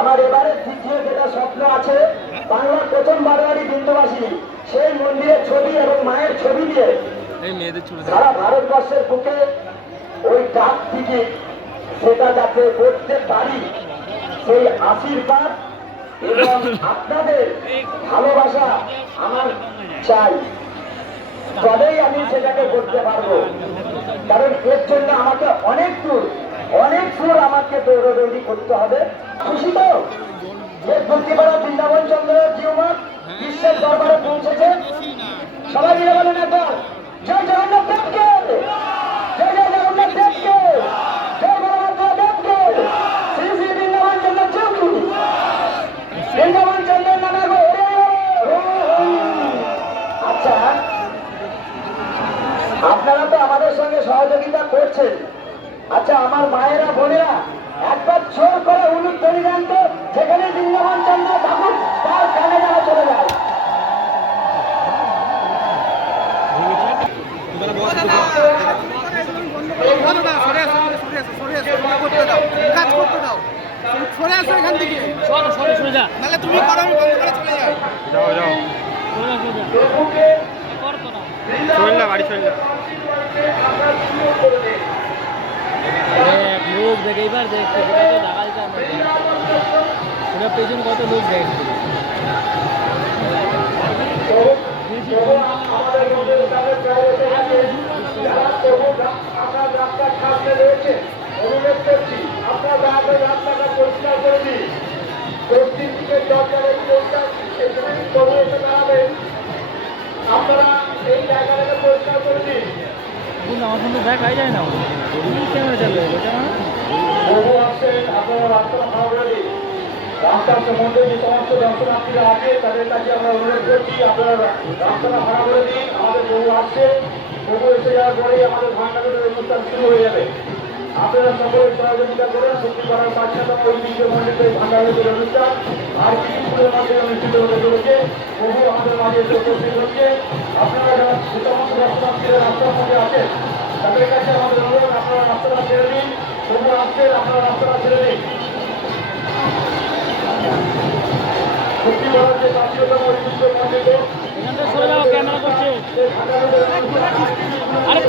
আমার এবারে দ্বিতীয় যেটা স্বপ্ন আছে বাংলার প্রথম বারোয়ারি বিন্দুবাসী সেই মন্দিরের ছবি এবং মায়ের ছবি দিয়ে সারা ভারতবর্ষের বুকে ওই ডাক টিকিট সেটা যাতে করতে পারি সেই আশীর্বাদ এবং আপনাদের ভালোবাসা আমার চাই। তবেই আমি সেটাকে করতে পারব। কারণ এর জন্য আমাকে অনেক দূর অনেক দূর আমাকে দৌড়দৌড়ি করতে হবে। খুশি তো ভক্তিপাড়া বৃন্দাবন চন্দ্র জিওমত বিশ্বের দরবারে পৌঁছেছে। সবাই মিলে বলেন একবার, জয় জগন্নাথ দেবকে! জয় জয় জগন্নাথ দেবকে! জয় চন্দ্র বৃন্দাবন চন্দ্রের নানা গো। আচ্ছা আপনারা তো আমাদের সঙ্গে সহযোগিতা করছেন। আচ্ছা আমার মায়েরা, বোনেরা একবার জোর করে উলুধ্বনি দেন তো যেখানে বৃন্দাবন চন্দ্র ঠাকুর তার কানে যেন চলে যায় সরে আসো সরে আসো সরে করতে দাও কাজ করতে দাও তুমি সরে আসো এখান থেকে সরে সরে সরে যা নাহলে তুমি করো আমি বন্ধ করে চলে যাই যাও যাও সরে যা সরে যা কর তো না চল না বাড়ি চল যা লোক দেখ এইবার দেখ যায় না কত লোক দেখ আমার। সঙ্গে দেখাই যায় না ক্যামেরা চালু হয়ে রাস্তার সম্বন্ধে যে সমস্ত দর্শনার্থীরা আছে, তাদের কাছে আমরা অনুরোধ করছি, আপনারা রাস্তাটা ভাড়া করে দিন। আমাদের বহু আসছে বহু এসে যাওয়ার পরেই আমাদের ভান্ডারের অনুষ্ঠান শুরু হয়ে যাবে। আপনারা সকলে সহযোগিতা করে পাঁচশাতম ওই বিজ্ঞ মন্ডিতের ভান্ডারের অনুষ্ঠান, আর কিছুক্ষণের মাঝে অনুষ্ঠিত হতে চলেছে বহু আমাদের মাঝে উপস্থিত হচ্ছে। আপনারা যারা যে সমস্ত দর্শনার্থীরা রাস্তার মধ্যে আছেন তাদের কাছে আমাদের অনুরোধ আপনারা রাস্তাটা ছেড়ে দিন আসছেন আপনারা রাস্তাটা ছেড়ে দিন। আরে